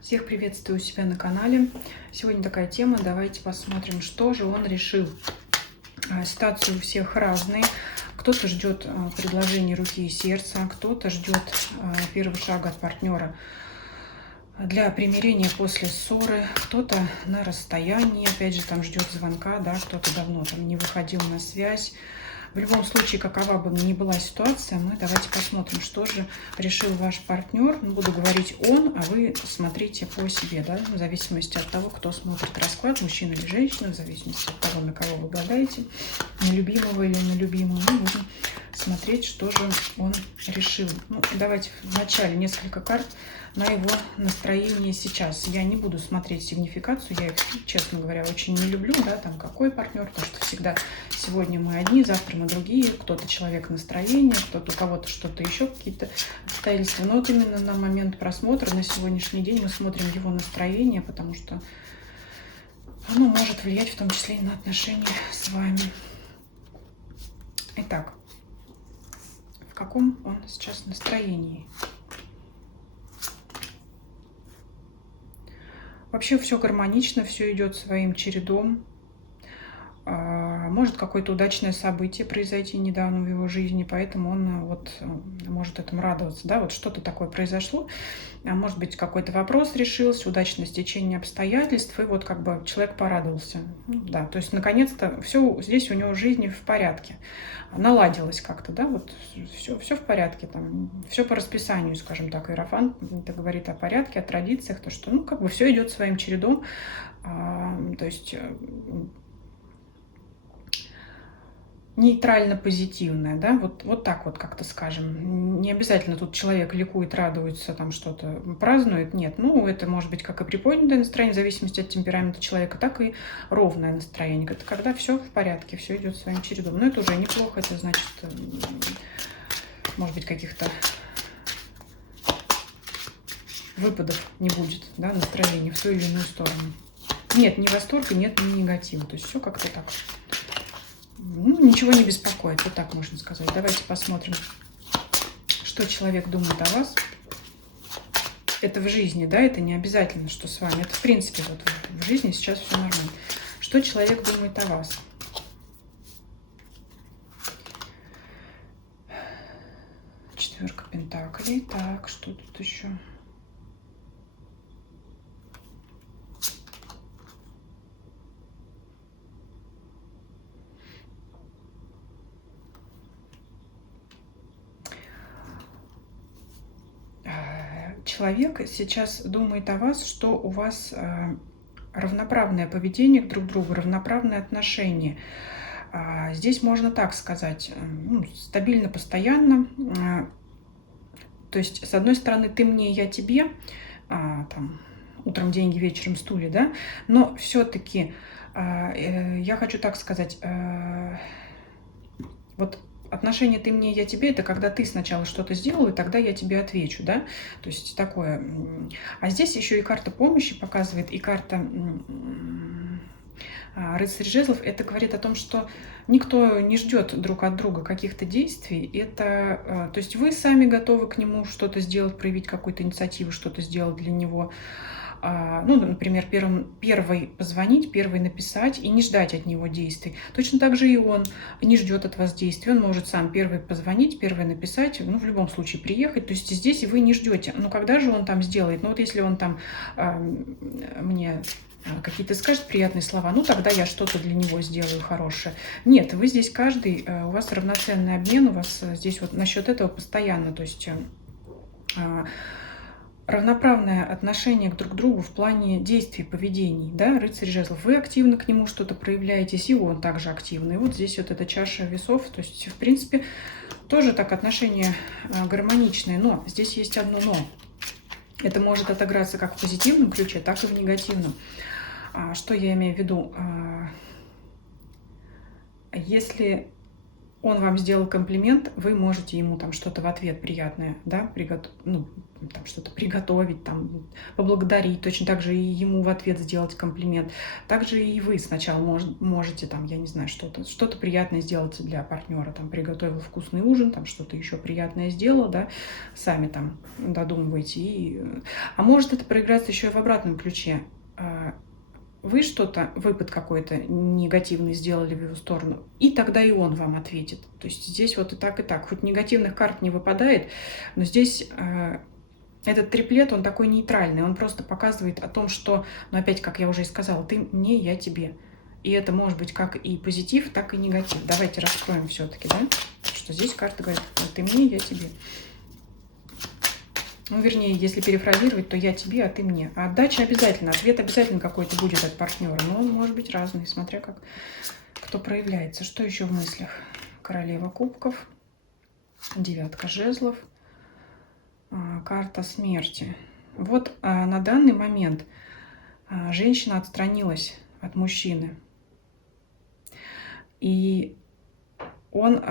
Всех приветствую у себя на канале. Сегодня такая тема. Давайте посмотрим, что же он решил. Ситуации у всех разные. Кто-то ждет предложений руки и сердца, кто-то ждет первого шага от партнера для примирения после ссоры, кто-то на расстоянии, опять же, там ждет звонка, да, кто-то давно там не выходил на связь. В любом случае, какова бы ни была ситуация, мы давайте посмотрим, что же решил ваш партнер. Буду говорить он, а вы смотрите по себе, да, в зависимости от того, кто смотрит расклад, мужчина или женщина, в зависимости от того, на кого вы гадаете, на любимого или на любимую. Мы будем смотреть, что же он решил. Ну, давайте вначале несколько карт на его настроение сейчас. Я не буду смотреть сигнификацию, я их, честно говоря, очень не люблю, да, там какой партнер, потому что всегда сегодня мы одни, завтра мы другие, кто-то человек настроения, кто-то у кого-то что-то еще, какие-то обстоятельства. Но вот именно на момент просмотра, на сегодняшний день мы смотрим его настроение, потому что оно может влиять в том числе и на отношения с вами. Итак, в каком он сейчас настроении? Вообще все гармонично, все идет своим чередом. Может какое-то удачное событие произойти недавно в его жизни, поэтому он вот может этому радоваться. Да? Вот что-то такое произошло, может быть какой-то вопрос решился, удачное стечение обстоятельств, и вот как бы человек порадовался. Да, то есть наконец-то все здесь у него в жизни в порядке. Наладилось как-то, да, вот все в порядке, там, все по расписанию, скажем так, иерофант это говорит о порядке, о традициях, то, что, ну, как бы все идет своим чередом, то есть нейтрально-позитивное, да, вот так вот как-то скажем. Не обязательно тут человек ликует, радуется, там что-то празднует, нет. Ну, это может быть как и приподнятое настроение, в зависимости от темперамента человека, так и ровное настроение. Это когда все в порядке, все идет своим чередом. Но это уже неплохо, это значит, может быть, каких-то выпадов не будет, да, настроения в ту или иную сторону. Нет ни восторга, нет ни негатива, то есть все как-то так. Ну, ничего не беспокоит, вот так можно сказать. Давайте посмотрим, что человек думает о вас. Это в жизни, да, это не обязательно, что с вами. Это в принципе вот в жизни сейчас все нормально. Что человек думает о вас? Четверка пентаклей. Так, что тут еще? Человек сейчас думает о вас, что у вас равноправное поведение друг к другу, равноправные отношения. Здесь можно так сказать, ну, стабильно, постоянно. То есть, с одной стороны, ты мне, я тебе, там, утром деньги, вечером стулья, да, но все-таки я хочу так сказать, вот отношения ты мне, я тебе, это когда ты сначала что-то сделал, и тогда я тебе отвечу, да, то есть такое. А здесь еще и карта помощи показывает, и карта рыцарь жезлов, это говорит о том, что никто не ждет друг от друга каких-то действий, это, то есть вы сами готовы к нему что-то сделать, проявить какую-то инициативу, что-то сделать для него. Ну, например, первый позвонить, первый написать и не ждать от него действий. Точно так же и он не ждет от вас действий. Он может сам первый позвонить, первый написать, ну, в любом случае приехать. То есть здесь вы не ждете. Ну, когда же он там сделает? Ну, вот если он там мне какие-то скажет приятные слова, ну, тогда я что-то для него сделаю хорошее. Нет, вы здесь каждый, у вас равноценный обмен, у вас здесь вот насчет этого постоянно, то есть равноправное отношение друг к другу в плане действий, поведений, да, рыцарь жезлов. Вы активно к нему что-то проявляетесь, и он также активный. И вот здесь вот эта чаша весов, то есть, в принципе, тоже так отношения гармоничные, но здесь есть одно но. Это может отыграться как в позитивном ключе, так и в негативном. Что я имею в виду? Если он вам сделал комплимент, вы можете ему там что-то в ответ приятное, да, ну, там что-то приготовить, там, поблагодарить, точно так же и ему в ответ сделать комплимент. Также и вы сначала можете, там, я не знаю, что-то приятное сделать для партнера, там, приготовил вкусный ужин, там, что-то еще приятное сделал, да, сами там додумываете. А может это проиграться еще и в обратном ключе. Вы выпад какой-то негативный сделали в его сторону, и тогда и он вам ответит. То есть здесь вот и так, и так. Хоть негативных карт не выпадает, но здесь этот триплет, он такой нейтральный. Он просто показывает о том, что, ну опять, как я уже и сказала, ты мне, я тебе. И это может быть как и позитив, так и негатив. Давайте раскроем все-таки, да? Что здесь карта говорит, ты мне, я тебе. Ну, вернее, если перефразировать, то я тебе, а ты мне. А отдача обязательно, ответ обязательно какой-то будет от партнера. Но он может быть разный, смотря как кто проявляется. Что еще в мыслях? Королева кубков, девятка жезлов, карта смерти. Вот на данный момент женщина отстранилась от мужчины. И он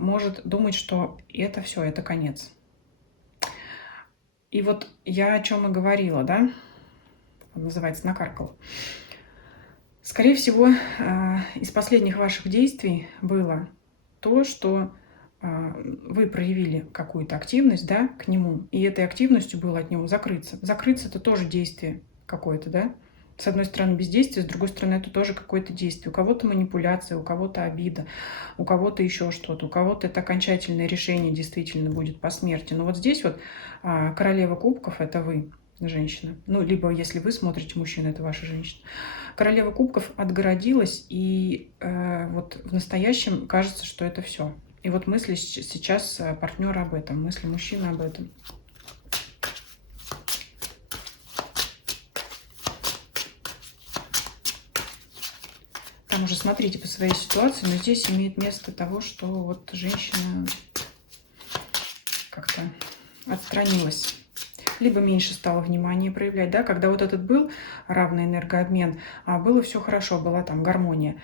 может думать, что это все, это конец. И вот я о чем и говорила, да, называется накаркал. Скорее всего, из последних ваших действий было то, что вы проявили какую-то активность, да, к нему, и этой активностью было от него закрыться. Закрыться — это тоже действие какое-то, да. С одной стороны бездействие, с другой стороны это тоже какое-то действие. У кого-то манипуляция, у кого-то обида, у кого-то еще что-то, у кого-то это окончательное решение действительно будет по смерти. Но вот здесь вот королева кубков — это вы, женщина. Ну, либо если вы смотрите мужчину, это ваша женщина. Королева кубков отгородилась, и вот в настоящем кажется, что это все. И вот мысли сейчас партнера об этом, мысли мужчины об этом. Там уже смотрите по своей ситуации, но здесь имеет место того, что вот женщина как-то отстранилась. Либо меньше стала внимания проявлять, да, когда вот этот был равный энергообмен, было все хорошо, была там гармония.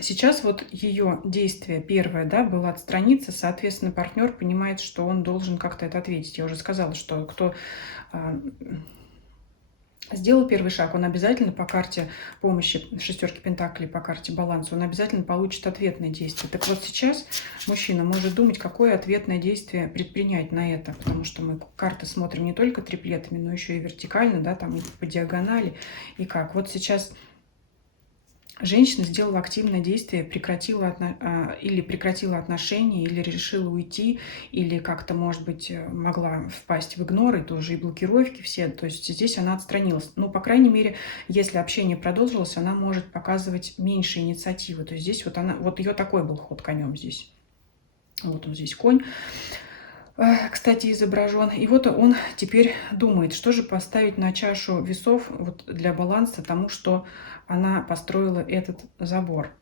Сейчас вот ее действие первое, да, было отстраниться, соответственно, партнер понимает, что он должен как-то это ответить. Я уже сказала, что кто сделал первый шаг, он обязательно по карте помощи шестерки пентаклей, по карте баланса, он обязательно получит ответное действие. Так вот сейчас мужчина может думать, какое ответное действие предпринять на это, потому что мы карты смотрим не только триплетами, но еще и вертикально, да, там и по диагонали, и как. Вот сейчас женщина сделала активное действие, прекратила отношения, или решила уйти, или как-то, может быть, могла впасть в игнор, и тоже и блокировки все. То есть здесь она отстранилась. Ну, по крайней мере, если общение продолжилось, она может показывать меньше инициативы. То есть здесь вот ее такой был ход конем здесь. Вот он здесь конь, кстати, изображен. И вот он теперь думает, что же поставить на чашу весов вот для баланса тому, что она построила этот забор.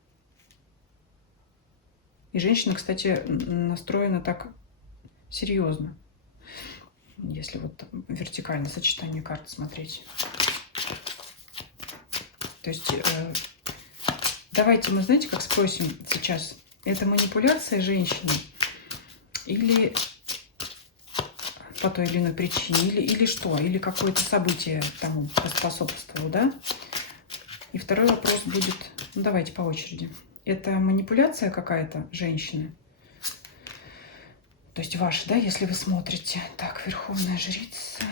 И женщина, кстати, настроена так серьезно, если вот вертикальное сочетание карт смотреть. То есть давайте мы, знаете, как спросим сейчас, это манипуляция женщины или по той или иной причине, или что, или какое-то событие тому поспособствовало, да? И второй вопрос будет, ну давайте по очереди. Это манипуляция какая-то женщины? То есть ваша, да, если вы смотрите. Так, Верховная Жрица.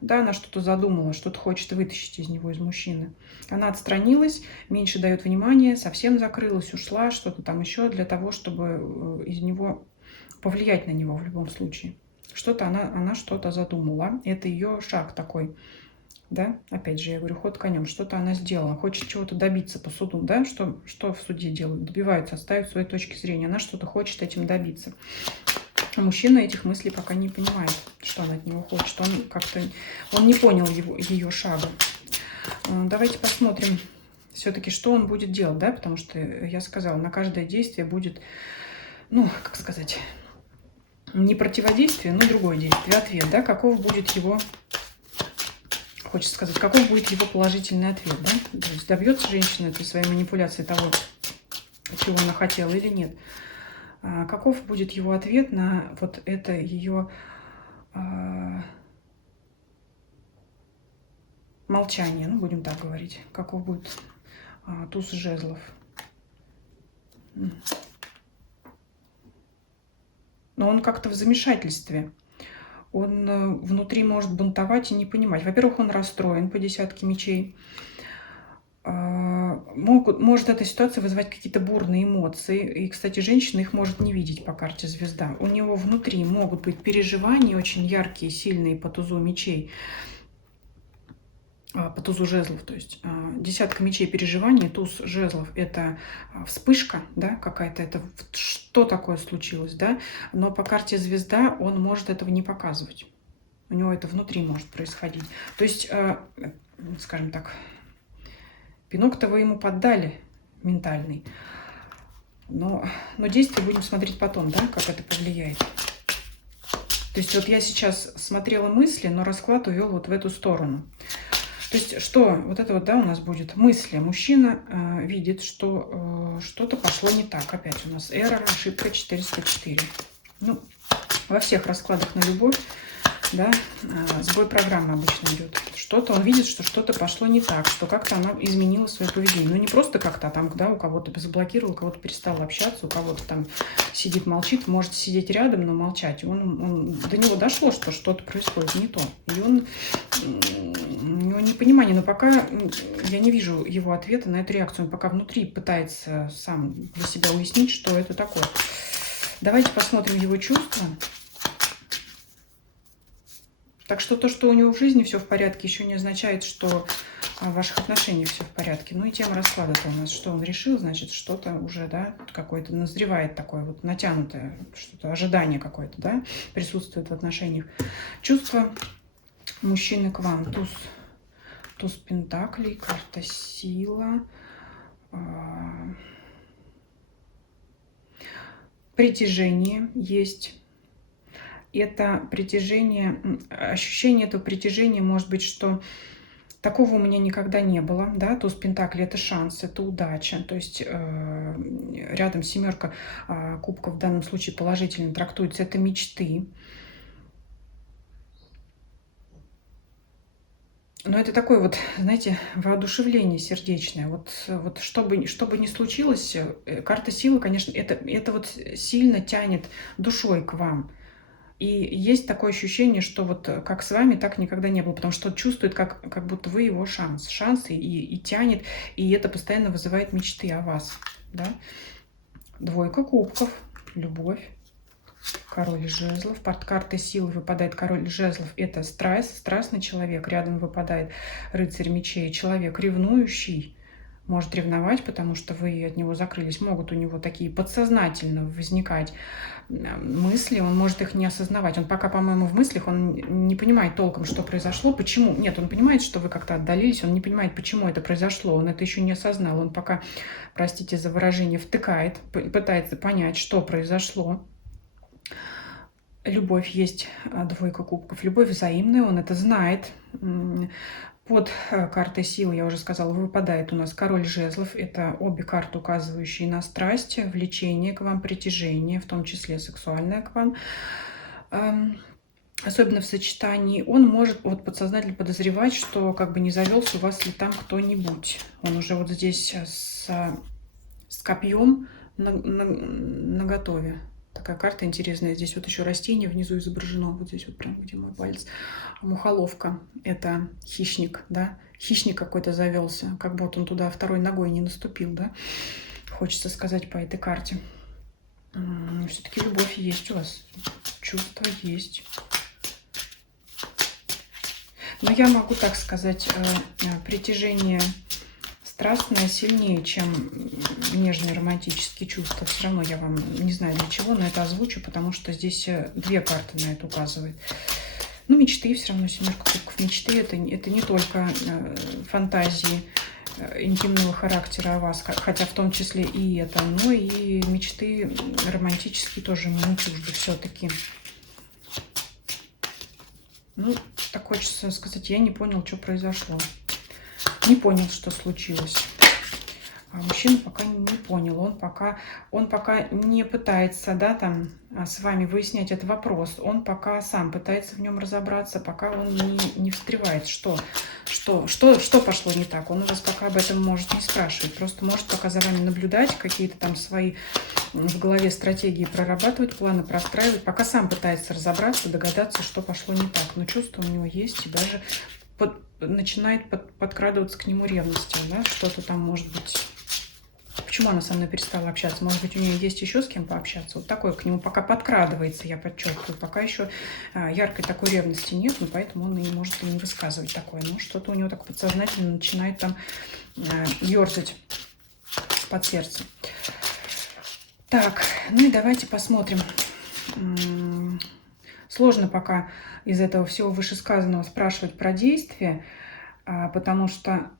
Да, она что-то задумала, что-то хочет вытащить из него, из мужчины. Она отстранилась, меньше дает внимания, совсем закрылась, ушла, что-то там еще для того, чтобы из него повлиять на него в любом случае. Что-то она что-то задумала. Это ее шаг такой. Да, опять же, я говорю, ход конем, что-то она сделала, хочет чего-то добиться по суду, да, что в суде делают, добиваются, отставят свои точки зрения, она что-то хочет этим добиться. А мужчина этих мыслей пока не понимает, что она от него хочет, он не понял ее шага. Давайте посмотрим все-таки, что он будет делать, да, потому что я сказала, на каждое действие будет, ну, как сказать, не противодействие, но другое действие, ответ, да, каков будет его... Хочется сказать, какой будет его положительный ответ, да? То есть добьется женщина этой своей манипуляции того, чего она хотела или нет. Каков будет его ответ на вот это ее молчание, ну, будем так говорить. Каков будет туз жезлов. Но он как-то в замешательстве. Он внутри может бунтовать и не понимать. Во-первых, он расстроен по десятке мечей. Может эта ситуация вызывать какие-то бурные эмоции. И, кстати, женщина их может не видеть по карте звезда. У него внутри могут быть переживания очень яркие, сильные по тузу мечей. По тузу жезлов, то есть десятка мечей переживаний, туз жезлов — это вспышка, да, какая-то, это что такое случилось, да, но по карте звезда он может этого не показывать, у него это внутри может происходить, то есть, скажем так, пинок-то вы ему поддали ментальный, но действие будем смотреть потом, да, как это повлияет. То есть вот я сейчас смотрела мысли, но расклад увел вот в эту сторону. То есть что, вот это вот, да, у нас будет мысли. Мужчина видит, что что-то пошло не так. Опять у нас эррор, ошибка 404. Ну, во всех раскладах на любовь, да, сбой программы обычно идет. Что-то он видит, что что-то пошло не так, что как-то она изменила свое поведение. Ну, не просто как-то, а там, да, у кого-то заблокировал, у кого-то перестал общаться, у кого-то там сидит, молчит, может сидеть рядом, но молчать. До него дошло, что что-то происходит не то. И у него непонимание, но пока я не вижу его ответа на эту реакцию. Он пока внутри пытается сам для себя уяснить, что это такое. Давайте посмотрим его чувства. Так что то, что у него в жизни все в порядке, еще не означает, что в ваших отношениях все в порядке. Ну и тема расклада-то у нас, что он решил, значит, что-то уже, да, какое-то назревает такое вот натянутое, что-то ожидание какое-то, да, присутствует в отношениях. Чувства мужчины к вам. Туз пентаклей, карта сила. Притяжение есть. Это притяжение, ощущение этого притяжения может быть, что такого у меня никогда не было, да, туз пентаклей — это шанс, это удача, то есть рядом семерка кубков в данном случае положительно трактуется, это мечты. Но это такое вот, знаете, воодушевление сердечное. Вот что бы ни случилось, карта силы, конечно, это вот сильно тянет душой к вам. И есть такое ощущение, что вот как с вами, так никогда не было, потому что чувствует, как будто вы его шанс и тянет, и это постоянно вызывает мечты о вас, да. Двойка кубков, любовь, король жезлов, под картой силы выпадает король жезлов, это страстный человек, рядом выпадает рыцарь мечей, человек ревнующий, может ревновать, потому что вы от него закрылись. Могут у него такие подсознательно возникать мысли, он может их не осознавать. Он пока, по-моему, в мыслях, он не понимает толком, что произошло, почему. Нет, он понимает, что вы как-то отдалились, он не понимает, почему это произошло. Он это еще не осознал. Он пока, простите за выражение, втыкает, пытается понять, что произошло. Любовь есть, двойка кубков. Любовь взаимная, он это знает. Под картой силы, я уже сказала, выпадает у нас король жезлов. Это обе карты, указывающие на страсть, влечение к вам, притяжение, в том числе сексуальное к вам. Особенно в сочетании. Он может вот подсознательно подозревать, что как бы не завелся у вас ли там кто-нибудь. Он уже вот здесь с копьем наготове. Такая карта интересная. Здесь вот еще растение внизу изображено. Вот здесь вот прям, где мой палец. Мухоловка. Это хищник, да? Хищник какой-то завелся. Как будто он туда второй ногой не наступил, да? Хочется сказать по этой карте. Все-таки любовь есть у вас. Чувства есть. Но я могу так сказать, притяжение страстное сильнее, чем нежные романтические чувства. Все равно я вам не знаю для чего, но это озвучу, потому что здесь две карты на это указывают. Ну, мечты все равно, семерка кубков. Мечты это не только фантазии интимного характера о вас, хотя в том числе и это, но и мечты романтические тоже не чужды все-таки. Ну, так хочется сказать, я не понял, что произошло. Не понял, что случилось. мужчина пока не понял, он пока не пытается, да, там с вами выяснять этот вопрос, он пока сам пытается в нем разобраться, пока он не встревает, что пошло не так. Он у вас пока об этом может не спрашивать, просто может пока за вами наблюдать, какие-то там свои в голове стратегии прорабатывать, планы простраивать, пока сам пытается разобраться, догадаться, что пошло не так. Но чувство у него есть, и даже начинает подкрадываться к нему ревностью, да, что-то там может быть. Почему она со мной перестала общаться? Может быть, у нее есть еще с кем пообщаться? Вот такое к нему пока подкрадывается, я подчеркиваю. Пока еще яркой такой ревности нет, но поэтому он и может и не высказывать такое. Но что-то у него так подсознательно начинает там ерзать под сердцем. Так, ну и давайте посмотрим. Сложно пока из этого всего вышесказанного спрашивать про действия, потому что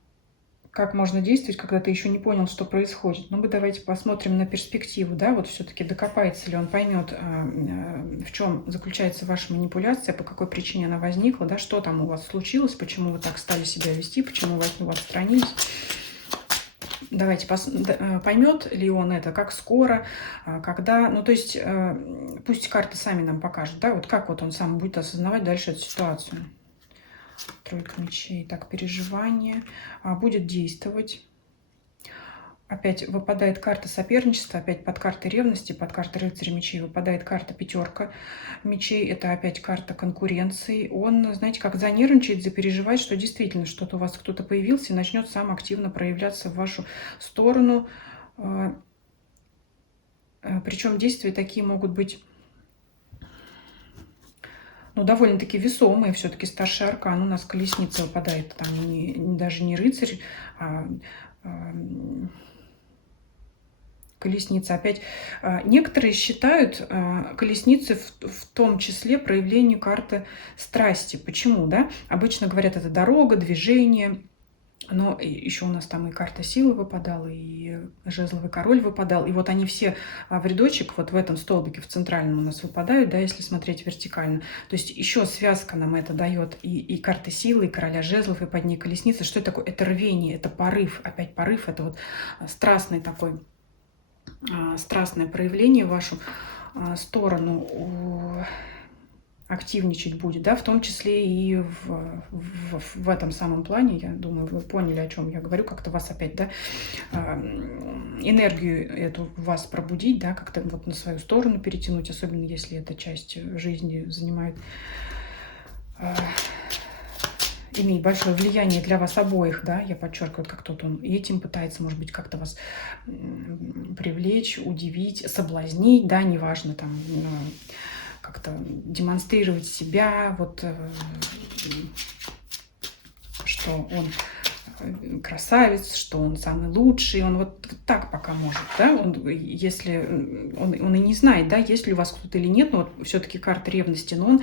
как можно действовать, когда ты еще не понял, что происходит. Ну, мы давайте посмотрим на перспективу, да, вот все-таки докопается ли он, поймет, в чем заключается ваша манипуляция, по какой причине она возникла, да, что там у вас случилось, почему вы так стали себя вести, почему вы от него отстранились. Давайте поймет ли он это, как скоро, когда, ну, то есть пусть карты сами нам покажут, да, вот как вот он сам будет осознавать дальше эту ситуацию. Тройка мечей. Так, переживание. Будет действовать. Опять выпадает карта соперничества. Опять под картой ревности, под картой рыцаря мечей выпадает карта пятерка мечей. Это опять карта конкуренции. Он, знаете, как занервничает, запереживает, что действительно что-то у вас кто-то появился и начнет сам активно проявляться в вашу сторону. Причем действия такие могут быть, ну, довольно-таки весомые, все-таки старший аркан. У нас колесница выпадает, там даже не рыцарь, а колесница. Опять некоторые считают колесницы в том числе проявление карты страсти. Почему, да? Обычно говорят, это дорога, движение. Но еще у нас там и карта силы выпадала, и жезловый король выпадал. И вот они все в рядочек, вот в этом столбике, в центральном у нас выпадают, да, если смотреть вертикально. То есть еще связка нам это дает и карты силы, и короля жезлов, и под ней колесница. Что это такое? Это рвение, это порыв. Опять порыв, это вот страстный такой, страстное проявление в вашу сторону активничать будет, да, в том числе и в этом самом плане. Я думаю, вы поняли, о чем я говорю, как-то вас опять, да, энергию эту в вас пробудить, да, как-то вот на свою сторону перетянуть, особенно если эта часть жизни занимает, имеет большое влияние для вас обоих, да, я подчеркиваю, как кто-то он этим пытается, может быть, как-то вас привлечь, удивить, соблазнить, да, неважно, там, как-то демонстрировать себя, вот, что он красавец, что он самый лучший, он вот так пока может, да, если он и не знает, да, есть ли у вас кто-то или нет, но вот все-таки карта ревности, но он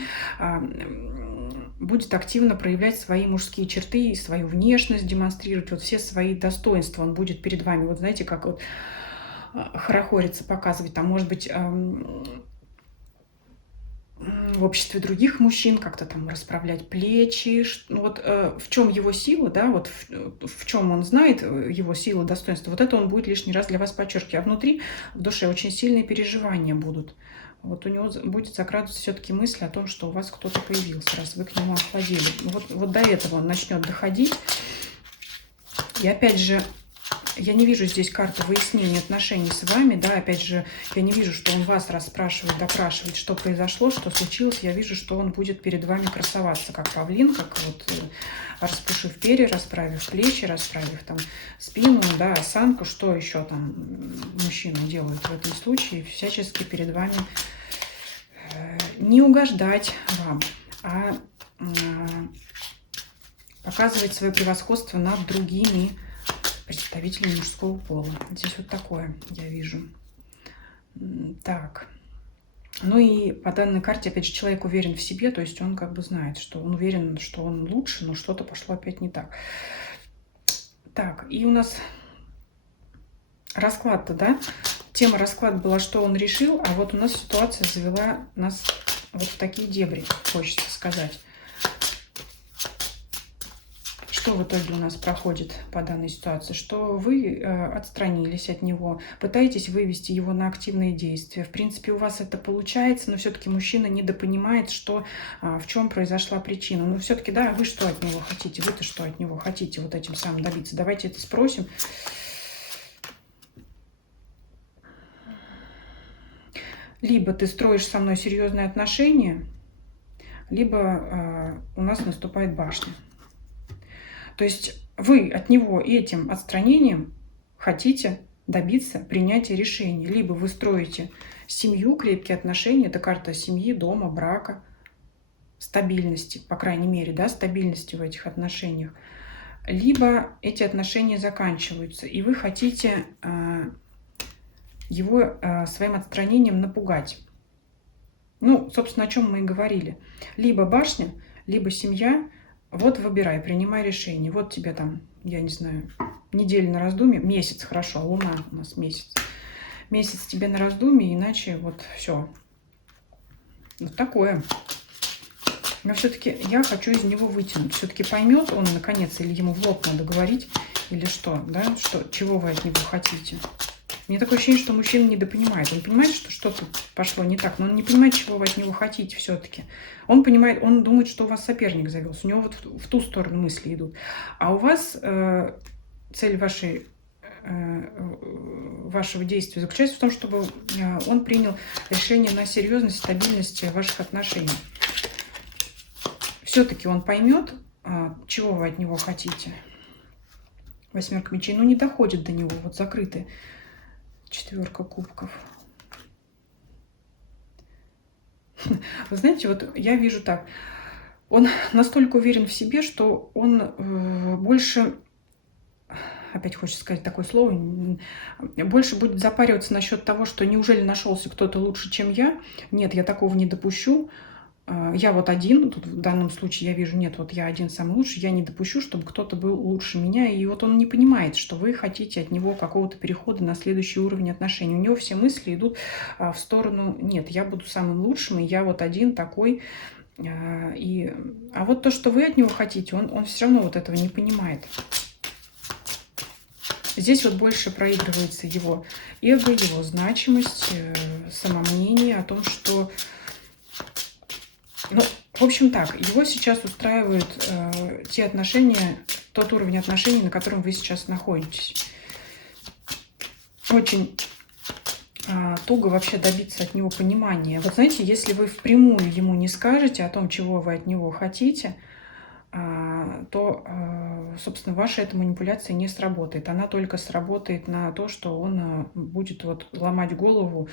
будет активно проявлять свои мужские черты, свою внешность демонстрировать, вот все свои достоинства, он будет перед вами, вот знаете, как вот хорохориться, показывать, там, может быть, в обществе других мужчин, как-то там расправлять плечи. Вот в чем его сила, да, вот в чем он знает его силу, достоинство, вот это он будет лишний раз для вас подчеркивать. А внутри, в душе очень сильные переживания будут. Вот у него будет закрадываться все-таки мысль о том, что у вас кто-то появился, раз вы к нему охладили. Вот до этого он начнет доходить. И опять же, я не вижу здесь карты выяснения отношений с вами, да, опять же, я не вижу, что он вас расспрашивает, допрашивает, что произошло, что случилось. Я вижу, что он будет перед вами красоваться, как павлин, как вот распушив перья, расправив плечи, расправив там спину, да, осанку, что еще там мужчины делают в этом случае, всячески перед вами не угождать вам, а показывать свое превосходство над другими представителей мужского пола. Здесь вот такое я вижу. Так. Ну и по данной карте, опять же, человек уверен в себе, то есть он как бы знает, что он уверен, что он лучше, но что-то пошло опять не так. Так, и у нас расклад-то, да? Тема расклада была, что он решил, а вот у нас ситуация завела нас вот в такие дебри, хочется сказать. что в итоге у нас проходит по данной ситуации? Что вы отстранились от него, пытаетесь вывести его на активные действия. В принципе, у вас это получается, но все-таки мужчина недопонимает, что, в чем произошла причина. Но все-таки, да, вы что от него хотите? Вы-то что от него хотите вот этим самым добиться? Давайте это спросим. Либо ты строишь со мной серьезные отношения, либо у нас наступает башня. То есть вы от него этим отстранением хотите добиться принятия решений. Либо вы строите семью, крепкие отношения, это карта семьи, дома, брака, стабильности, по крайней мере, да, стабильности в этих отношениях. Либо эти отношения заканчиваются, и вы хотите его своим отстранением напугать. Ну, собственно, о чем мы и говорили. Либо башня, либо семья. Вот выбирай, принимай решение. Вот тебе там, я не знаю, неделя на раздумье. Месяц, хорошо, луна у нас месяц. Месяц тебе на раздумье, иначе вот все. Вот такое. Но все-таки я хочу из него вытянуть. Все-таки поймет он, наконец, или ему в лоб надо говорить, или что, да, что, чего вы от него хотите. Мне такое ощущение, что мужчина недопонимает. Он понимает, что что-то пошло не так, но он не понимает, чего вы от него хотите все-таки. Он понимает, он думает, что у вас соперник завелся. У него вот в ту сторону мысли идут. А у вас цель вашего действия заключается в том, чтобы он принял решение на серьезность, стабильность ваших отношений. Все-таки он поймет, чего вы от него хотите. Восьмерка мечей, ну не доходит до него, вот закрытый. Четверка кубков. Вы знаете, вот я вижу так. Он настолько уверен в себе, что он больше, опять хочется сказать такое слово, больше будет запариваться насчет того, что неужели нашелся кто-то лучше, чем я. Нет, я такого не допущу. Я вот один, тут в данном случае я вижу, нет, вот я один самый лучший, я не допущу, чтобы кто-то был лучше меня. И вот он не понимает, что вы хотите от него какого-то перехода на следующий уровень отношений. У него все мысли идут в сторону, нет, я буду самым лучшим, и я вот один такой. А вот то, что вы от него хотите, он все равно вот этого не понимает. Здесь вот больше проигрывается его эго, его значимость, самомнение о том, что... Ну, в общем так, его сейчас устраивают те отношения, тот уровень отношений, на котором вы сейчас находитесь. Очень туго вообще добиться от него понимания. Вот знаете, если вы впрямую ему не скажете о том, чего вы от него хотите, то, собственно, ваша эта манипуляция не сработает. Она только сработает на то, что он будет вот ломать голову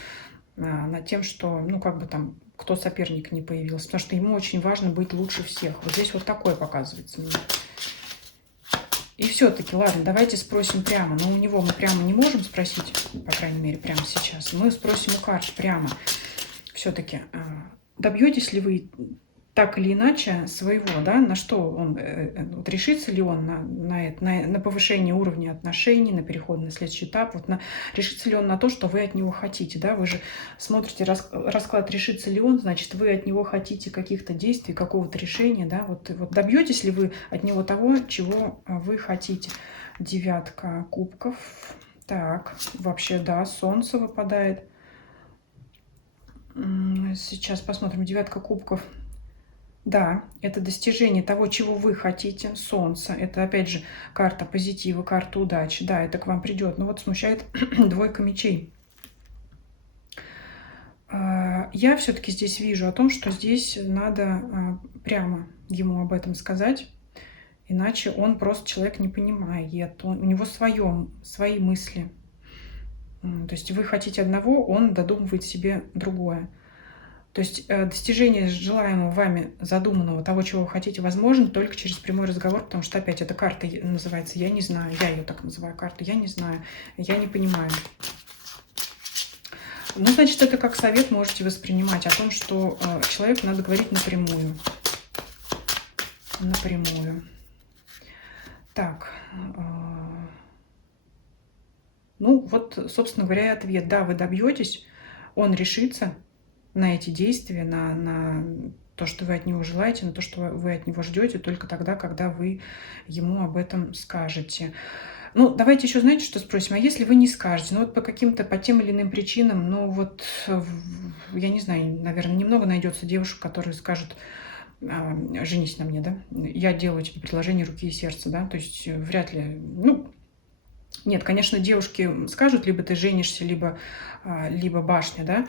над тем, что, ну, как бы там, кто соперник не появился. Потому что ему очень важно быть лучше всех. Вот здесь вот такое показывается мне. И все-таки, ладно, давайте спросим прямо. Но у него мы прямо не можем спросить, по крайней мере, прямо сейчас. Мы спросим у карт прямо. Все-таки, добьетесь ли вы так или иначе своего, да, на что он, вот решится ли он на повышение уровня отношений, на переход на следующий этап, вот решится ли он на то, что вы от него хотите, да, вы же смотрите расклад, решится ли он, значит, вы от него хотите каких-то действий, какого-то решения, да, вот добьетесь ли вы от него того, чего вы хотите. Девятка кубков, так, вообще, да, солнце выпадает. Сейчас посмотрим, девятка кубков. Да, это достижение того, чего вы хотите. Солнце. Это, опять же, карта позитива, карта удачи. Да, это к вам придет. Но вот смущает двойка мечей. Я все-таки здесь вижу о том, что здесь надо прямо ему об этом сказать. Иначе он просто человек не понимает. У него свои мысли. То есть вы хотите одного, он додумывает себе другое. То есть достижение желаемого вами, задуманного, того, чего вы хотите, возможно только через прямой разговор, потому что, опять, эта карта называется «Я не знаю», я ее так называю, карта «Я не знаю», «Я не понимаю». Ну, значит, это как совет можете воспринимать о том, что человеку надо говорить напрямую. Напрямую. Так. Ну, вот, собственно говоря, и ответ. Да, вы добьетесь, он решится на эти действия, на то, что вы от него желаете, но то, что вы от него ждете, только тогда, когда вы ему об этом скажете. Ну, давайте еще, знаете, что спросим? А если вы не скажете, ну вот по каким-то, по тем или иным причинам, ну вот, я не знаю, наверное, немного найдется девушек, которые скажут: женись на мне, да, я делаю тебе предложение руки и сердца, да, то есть вряд ли, ну, нет, конечно, девушки скажут, либо ты женишься, либо башня, да,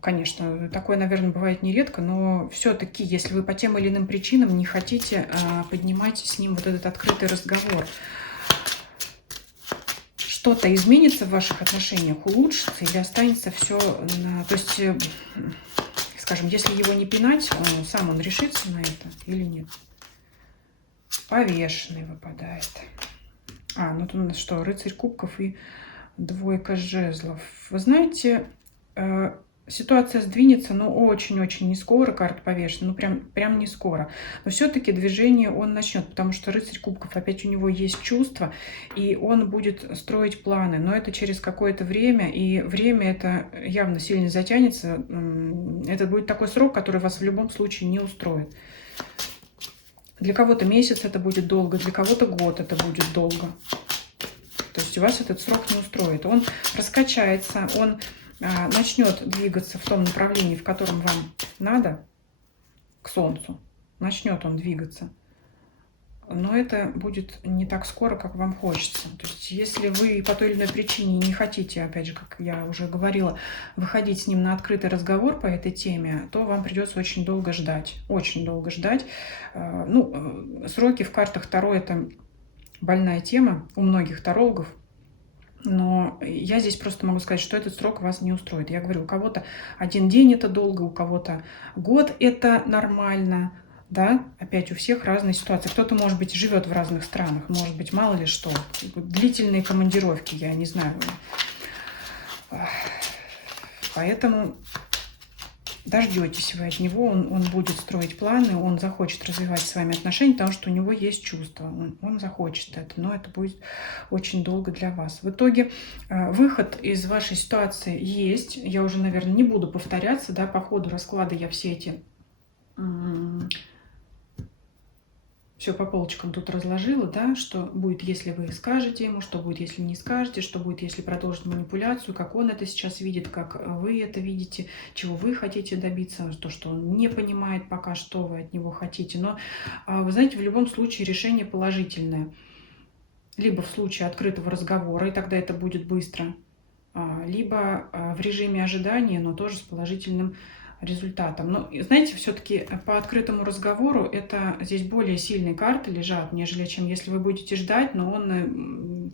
конечно, такое, наверное, бывает нередко, но все-таки, если вы по тем или иным причинам не хотите поднимать с ним вот этот открытый разговор, что-то изменится в ваших отношениях, улучшится или останется все, то есть, скажем, если его не пинать, сам он решится на это или нет? Повешенный выпадает. Ну тут у нас что, рыцарь кубков и двойка жезлов. Вы знаете, ситуация сдвинется, но очень-очень не скоро, карта повешена, ну прям не скоро. Но все-таки движение он начнет, потому что рыцарь кубков, опять у него есть чувства, и он будет строить планы, но это через какое-то время, и время это явно сильно затянется. Это будет такой срок, который вас в любом случае не устроит. Для кого-то месяц это будет долго, для кого-то год это будет долго. То есть вас этот срок не устроит. Он раскачается, он начнет двигаться в том направлении, в котором вам надо, к Солнцу. Начнет он двигаться. Но это будет не так скоро, как вам хочется. То есть если вы по той или иной причине не хотите, опять же, как я уже говорила, выходить с ним на открытый разговор по этой теме, то вам придется очень долго ждать. Очень долго ждать. Ну, сроки в картах Таро — это больная тема у многих тарологов. Но я здесь просто могу сказать, что этот срок вас не устроит. Я говорю, у кого-то один день это долго, у кого-то год это нормально. Да, опять у всех разные ситуации. Кто-то, может быть, живет в разных странах, может быть, мало ли что. Длительные командировки, я не знаю. Поэтому дождетесь вы от него, он будет строить планы, он захочет развивать с вами отношения, потому что у него есть чувства, он захочет это, но это будет очень долго для вас. В итоге выход из вашей ситуации есть. Я уже, наверное, не буду повторяться, да, по ходу расклада я все эти... Все по полочкам тут разложила, да, что будет, если вы скажете ему, что будет, если не скажете, что будет, если продолжить манипуляцию, как он это сейчас видит, как вы это видите, чего вы хотите добиться, то, что он не понимает пока, что вы от него хотите. Но, вы знаете, в любом случае решение положительное. Либо в случае открытого разговора, и тогда это будет быстро, либо в режиме ожидания, но тоже с положительным результатом. Но, знаете, все-таки по открытому разговору это здесь более сильные карты лежат, нежели чем если вы будете ждать, но он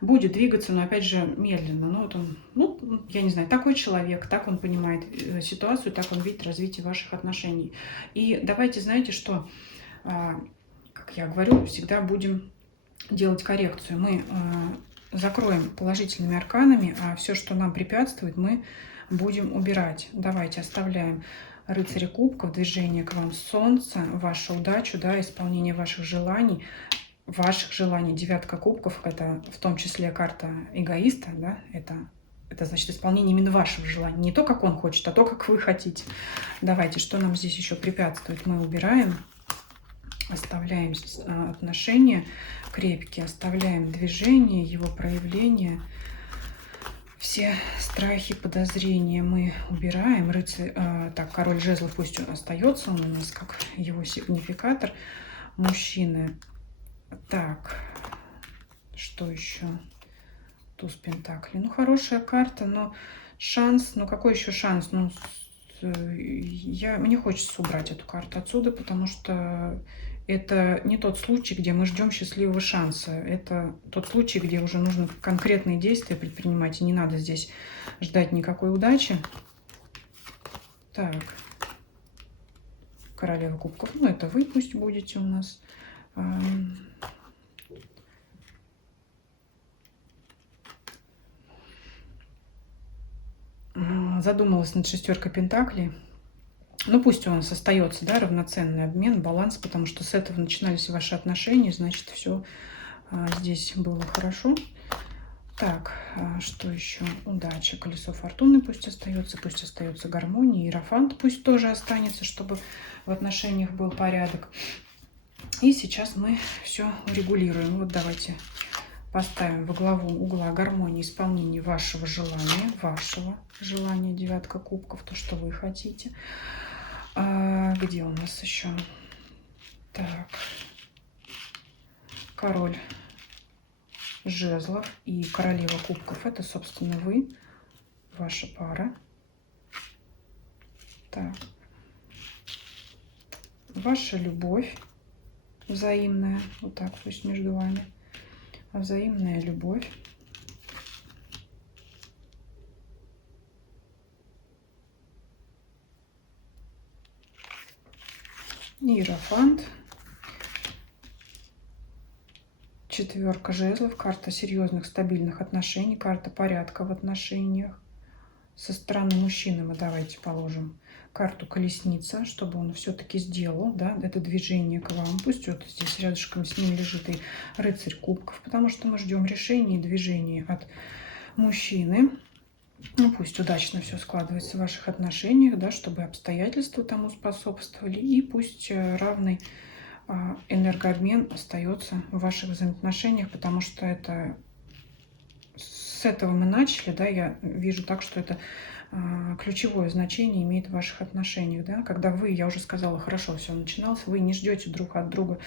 будет двигаться, но опять же медленно. Ну, вот он, ну, я не знаю, такой человек, так он понимает ситуацию, так он видит развитие ваших отношений. И давайте, знаете, что, как я говорю, всегда будем делать коррекцию. Мы закроем положительными арканами, а все, что нам препятствует, мы будем убирать. Давайте оставляем рыцаря кубков, движение к вам солнца, вашу удачу, да, исполнение ваших желаний. Девятка кубков — это в том числе карта эгоиста, да, это значит исполнение именно ваших желаний. Не то, как он хочет, а то, как вы хотите. Давайте, что нам здесь еще препятствует, мы убираем. Оставляем отношения крепкие, оставляем движение, его проявление. Все страхи, подозрения мы убираем. Рыцарь, так, король жезлов пусть остается, он у нас как его сигнификатор. Мужчины. Так, что еще? Туз пентаклей. Ну, хорошая карта, но шанс, ну какой еще шанс? Ну, мне хочется убрать эту карту отсюда, потому что это не тот случай, где мы ждем счастливого шанса. Это тот случай, где уже нужно конкретные действия предпринимать, и не надо здесь ждать никакой удачи. Так, королева кубков. Ну, это вы пусть будете у нас. Задумалась над шестеркой пентаклей. Ну, пусть у нас остается, да, равноценный обмен, баланс, потому что с этого начинались ваши отношения, значит, все здесь было хорошо. Так, что еще? Удача, колесо фортуны пусть остается гармония, иерофант пусть тоже останется, чтобы в отношениях был порядок. И сейчас мы все урегулируем. Вот давайте поставим во главу угла гармонии исполнение вашего желания, девятка кубков, то, что вы хотите. Где у нас еще? Так, король жезлов и королева кубков. Это, собственно, вы, ваша пара. Так. Ваша любовь взаимная. Вот так пусть между вами. Взаимная любовь. Иерофант. Четверка жезлов, карта серьезных, стабильных отношений, карта порядка в отношениях. Со стороны мужчины мы давайте положим карту колесница, чтобы он все-таки сделал, да, это движение к вам. Пусть вот здесь рядышком с ним лежит и рыцарь кубков, потому что мы ждем решения и движения от мужчины. Ну, пусть удачно все складывается в ваших отношениях, да, чтобы обстоятельства тому способствовали, и пусть равный энергообмен остается в ваших взаимоотношениях, потому что это с этого мы начали, да, я вижу так, что это ключевое значение имеет в ваших отношениях, да, когда вы, я уже сказала, хорошо, все начиналось, вы не ждете друг от друга,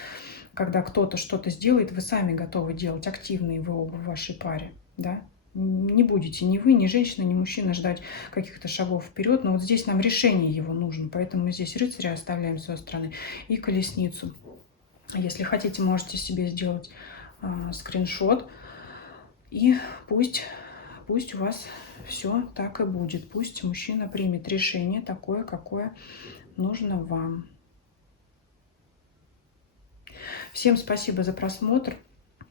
когда кто-то что-то сделает, вы сами готовы делать, активные вы оба в вашей паре, да, не будете ни вы, ни женщина, ни мужчина ждать каких-то шагов вперед, но вот здесь нам решение его нужно, поэтому мы здесь рыцаря оставляем с своей стороны и колесницу. Если хотите, можете себе сделать скриншот, и пусть у вас все так и будет. Пусть мужчина примет решение такое, какое нужно вам. Всем спасибо за просмотр.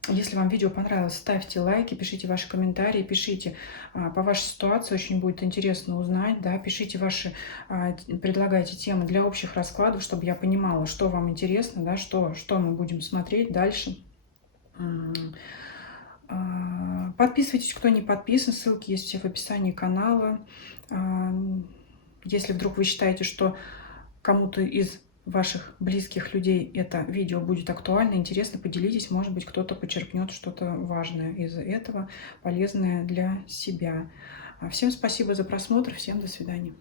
Если вам видео понравилось, ставьте лайки, пишите ваши комментарии, пишите по вашей ситуации, очень будет интересно узнать, да, пишите ваши, предлагайте темы для общих раскладов, чтобы я понимала, что вам интересно, да, что мы будем смотреть дальше. Подписывайтесь, кто не подписан, ссылки есть все в описании канала. Если вдруг вы считаете, что кому-то из ваших близких людей это видео будет актуально, интересно, поделитесь, может быть, кто-то почерпнет что-то важное из этого, полезное для себя. Всем спасибо за просмотр, всем до свидания.